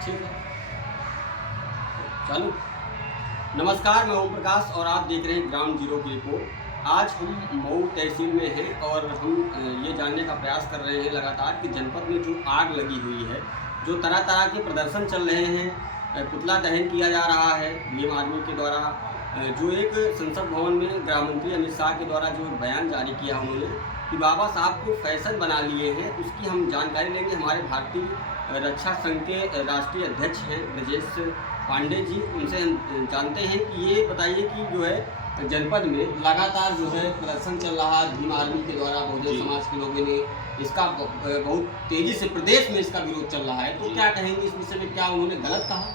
ठीक है, चालू। नमस्कार, मैं ओम प्रकाश और आप देख रहे हैं ग्राउंड जीरो की रिपोर्ट। आज हम मऊ तहसील में हैं और हम ये जानने का प्रयास कर रहे हैं लगातार कि जनपद में जो आग लगी हुई है, जो तरह तरह के प्रदर्शन चल रहे हैं, पुतला दहन किया जा रहा है भीम आर्मी के द्वारा, जो एक संसद भवन में गृह मंत्री अमित शाह के द्वारा जो बयान जारी किया उन्होंने कि बाबा साहब को फैशन बना लिए हैं, उसकी हम जानकारी लेंगे। हमारे भारतीय रक्षा संघ के राष्ट्रीय अध्यक्ष हैं ब्रजेश पांडे जी, उनसे हम जानते हैं कि ये बताइए कि जो है जनपद में लगातार जो है प्रदर्शन चल रहा है भीम आर्मी के द्वारा, बहुजन समाज के लोगों ने इसका बहुत तेज़ी से प्रदेश में इसका विरोध चल रहा है, तो क्या कहेंगे इस विषय में? क्या उन्होंने गलत कहा?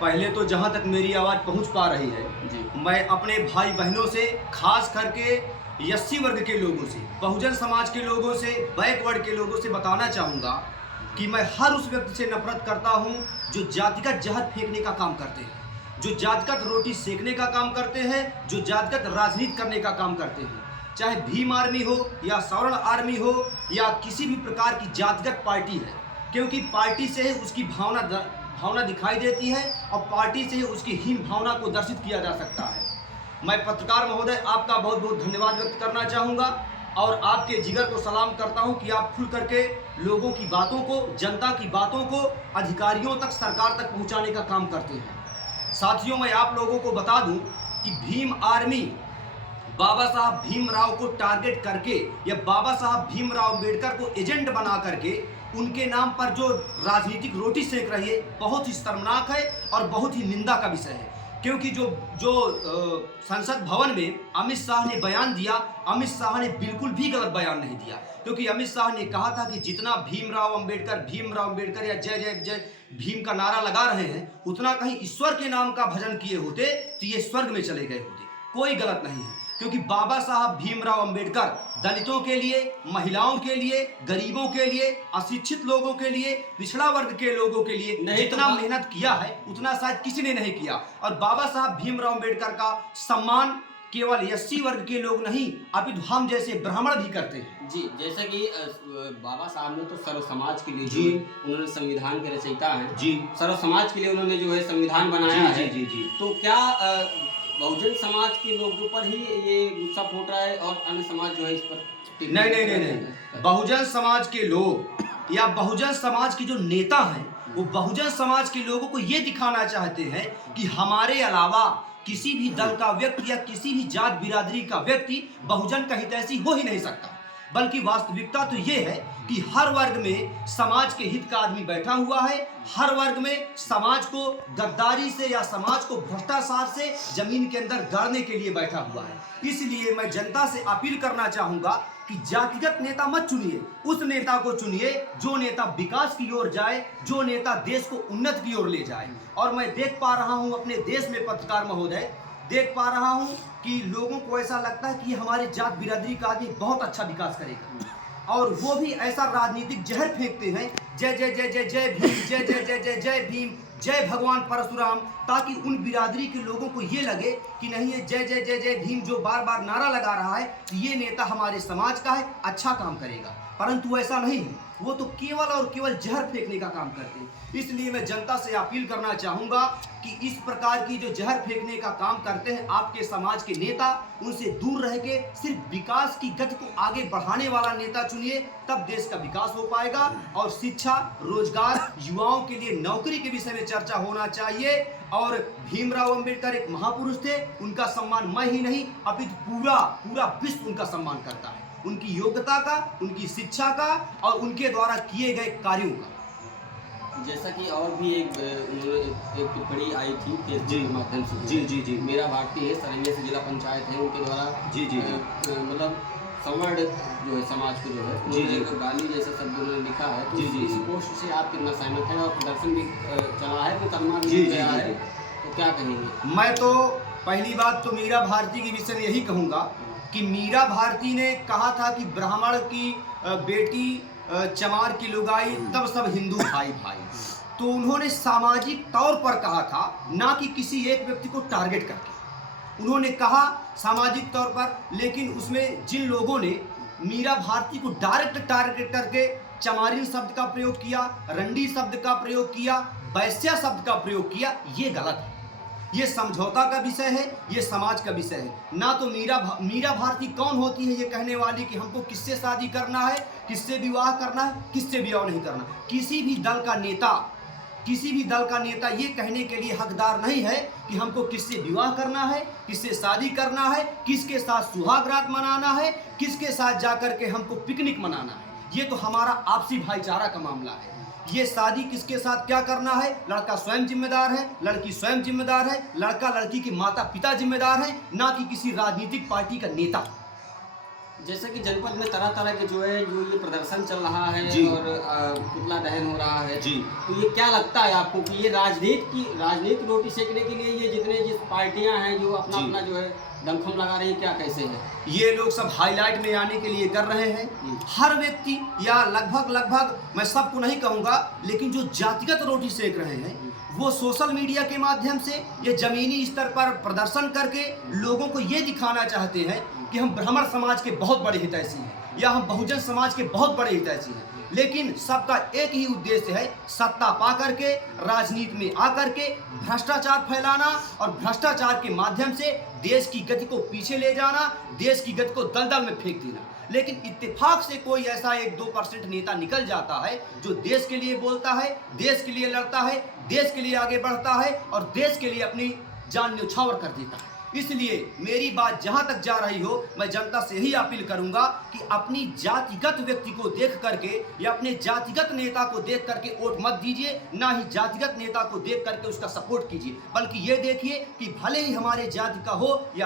पहले तो जहाँ तक मेरी आवाज़ पहुँच पा रही है जी, मैं अपने भाई बहनों से, खास करके एससी वर्ग के लोगों से, बहुजन समाज के लोगों से, बैकवर्ड के लोगों से बताना चाहूँगा कि मैं हर उस व्यक्ति से नफरत करता हूँ जो जातिगत जहर फेंकने का काम करते हैं, जो जातिगत रोटी सेकने का काम करते हैं, जो जातिगत राजनीति करने का काम करते हैं। चाहे भीम आर्मी हो या सवर्ण आर्मी हो या किसी भी प्रकार की जातिगत पार्टी है, क्योंकि पार्टी से ही उसकी भावना दिखाई देती है और पार्टी से ही उसकी हीन भावना को दर्शित किया जा सकता है। मैं पत्रकार महोदय आपका बहुत बहुत धन्यवाद व्यक्त करना चाहूँगा और आपके जिगर को सलाम करता हूँ कि आप खुल करके लोगों की बातों को, जनता की बातों को अधिकारियों तक, सरकार तक पहुँचाने का काम करते हैं। साथियों, मैं आप लोगों को बता दूँ कि भीम आर्मी बाबा साहब भीमराव को टारगेट करके या बाबा साहब भीमराव अम्बेडकर को एजेंट बना करके उनके नाम पर जो राजनीतिक रोटी सेक रही है, बहुत ही शर्मनाक है और बहुत ही निंदा का विषय है। क्योंकि जो संसद भवन में अमित शाह ने बयान दिया, अमित शाह ने बिल्कुल भी गलत बयान नहीं दिया, क्योंकि अमित शाह ने कहा था कि जितना भीमराव अम्बेडकर या जय जय जय भीम का नारा लगा रहे हैं, उतना कहीं ईश्वर के नाम का भजन किए होते तो ये स्वर्ग में चले गए होते। कोई गलत नहीं है, क्योंकि बाबा साहब भीमराव अम्बेडकर दलितों के लिए, महिलाओं के लिए, गरीबों के लिए, अशिक्षित लोगों के लिए, पिछड़ा वर्ग के लोगों के लिए जितना मेहनत किया है उतना शायद किसी ने नहीं किया। और बाबा साहब भीमराव अम्बेडकर का सम्मान केवल एससी वर्ग के लोग नहीं, अपितु हम जैसे ब्राह्मण भी करते हैं। जी, जैसे कि बाबा साहब ने तो सर्व समाज के लिए जी, उन्होंने संविधान के रचयिता हैं जी, सर्व समाज के लिए उन्होंने जो है संविधान बनाया जी, है। जी, जी। तो क्या बहुजन समाज के लोगों पर ही ये गुस्सा फूट रहा है और अन्य समाज जो है इस पर नहीं, बहुजन समाज के लोग या बहुजन समाज के जो नेता हैं, वो बहुजन समाज के लोगों को ये दिखाना चाहते हैं कि हमारे अलावा किसी भी दल का व्यक्ति या किसी भी जात बिरादरी का व्यक्ति बहुजन का हितैषी हो ही नहीं सकता। बल्कि वास्तविकता तो ये है कि हर वर्ग में समाज के हित का आदमी बैठा हुआ है, हर वर्ग में समाज को गद्दारी से या समाज को भ्रष्टाचार से जमीन के अंदर गाड़ने के लिए बैठा हुआ है। इसलिए मैं जनता से अपील करना चाहूँगा कि जातिगत नेता मत चुनिए, उस नेता को चुनिए जो नेता विकास की ओर जाए, जो नेता देश को उन्नत की ओर ले जाए। और मैं देख पा रहा हूँ अपने देश में, पत्रकार महोदय, देख पा रहा हूँ कि लोगों को ऐसा लगता है कि हमारे जात बिरादरी का आदमी बहुत अच्छा विकास करेगा, और वो भी ऐसा राजनीतिक जहर फेंकते हैं, जय जय जय जय जय भीम, जय जय जय जय जय भीम, जय भगवान परशुराम, ताकि उन बिरादरी के लोगों को ये लगे कि नहीं, ये जय जय जय जय भीम जो बार बार नारा लगा रहा है, ये नेता हमारे समाज का है, अच्छा काम करेगा। परंतु ऐसा नहीं है, वो तो केवल और केवल जहर फेंकने का काम करते हैं। इसलिए मैं जनता से अपील करना चाहूँगा कि इस प्रकार की जो जहर फेंकने का काम करते हैं आपके समाज के नेता, उनसे दूर रह के सिर्फ विकास की गति को आगे बढ़ाने वाला नेता चुनिए, तब देश का विकास हो पाएगा। और शिक्षा, रोजगार, युवाओं के लिए नौकरी के विषय में चर्चा होना चाहिए। और भीमराव अम्बेडकर एक महापुरुष थे, उनका सम्मान मैं ही नहीं अपितु पूरा विश्व उनका सम्मान करता है, उनकी योग्यता का, उनकी शिक्षा का और उनके द्वारा किए गए कार्यों का। जैसा कि और भी एक टिप्पणी आई थी फेसबुक के माध्यम से, जी जी जी, मेरा भारतीय है सरैया से जिला पंचायत है, उनके द्वारा जी जी, मतलब सवर्ण जो है समाज को जो है जी जी, गाली जैसे शब्द उन्होंने लिखा है, तो जी जी, इस पोस्ट से आप कितना सहमत हैं? और प्रदर्शन भी चला है, मुकदमा भी जी गया जी, है, तो क्या कहेंगे? मैं तो पहली बात तो मीरा भारती के विषय में यही कहूँगा कि मीरा भारती ने कहा था कि ब्राह्मण की बेटी चमार की लुगाई, तब सब हिंदू भाई भाई। तो उन्होंने सामाजिक तौर पर कहा था, ना कि किसी एक व्यक्ति को टारगेट करके। उन्होंने कहा सामाजिक तौर पर, लेकिन उसमें जिन लोगों ने मीरा भारती को डायरेक्ट टारगेट करके चमारिन शब्द का प्रयोग किया, रंडी शब्द का प्रयोग किया, वैश्या शब्द का प्रयोग किया, ये गलत है। ये समझौता का विषय है, ये समाज का विषय है। ना तो मीरा भारती कौन होती है ये कहने वाली कि हमको किससे शादी करना है, किससे विवाह करना है, किससे विवाह नहीं करना। किसी भी दल का नेता ये कहने के लिए हकदार नहीं है कि हमको किससे विवाह करना है, किससे शादी करना है, किसके साथ सुहाग रात मनाना है, किसके साथ जाकर के हमको पिकनिक मनाना है। ये तो हमारा आपसी भाईचारा का मामला है। ये शादी किसके साथ क्या करना है, लड़का स्वयं जिम्मेदार है, लड़की स्वयं जिम्मेदार है, लड़का लड़की के माता पिता जिम्मेदार है, ना कि किसी राजनीतिक पार्टी का नेता। जैसे कि जनपद में तरह तरह के जो ये प्रदर्शन चल रहा है जी। और पुतला दहन हो रहा है जी। तो ये क्या लगता है आपको कि ये राजनीति रोटी सेकने के लिए ये जिस पार्टियां हैं जो अपना जी। अपना जो है दमखम लगा रही है, क्या कैसे है? ये लोग सब हाईलाइट में आने के लिए कर रहे हैं। हर व्यक्ति या लगभग मैं सबको नहीं कहूँगा, लेकिन जो जातिगत रोटी सेक रहे हैं वो सोशल मीडिया के माध्यम से ये जमीनी स्तर पर प्रदर्शन करके लोगों को ये दिखाना चाहते हैं कि हम ब्राह्मण समाज के बहुत बड़े हितैषी हैं या हम बहुजन समाज के बहुत बड़े हितैषी हैं। लेकिन सबका एक ही उद्देश्य है, सत्ता पा करके राजनीति में आकर के भ्रष्टाचार फैलाना और भ्रष्टाचार के माध्यम से देश की गति को पीछे ले जाना, देश की गति को दलदल में फेंक देना। लेकिन इत्तेफाक से कोई ऐसा 1-2% नेता निकल जाता है जो देश के लिए बोलता है, देश के लिए लड़ता है, देश के लिए आगे बढ़ता है और देश के लिए अपनी जान न्यौछावर कर देता है। इसलिए मेरी बात जहां तक जा रही हो, मैं जनता से ही अपील करूंगा कि अपनी जातिगत व्यक्ति को देख करके या अपने जातिगत नेता को देख करके वोट मत दीजिए, ना ही जातिगत नेता को देख करके उसका सपोर्ट कीजिए, बल्कि ये देखिए कि भले ही हमारे जाति का हो या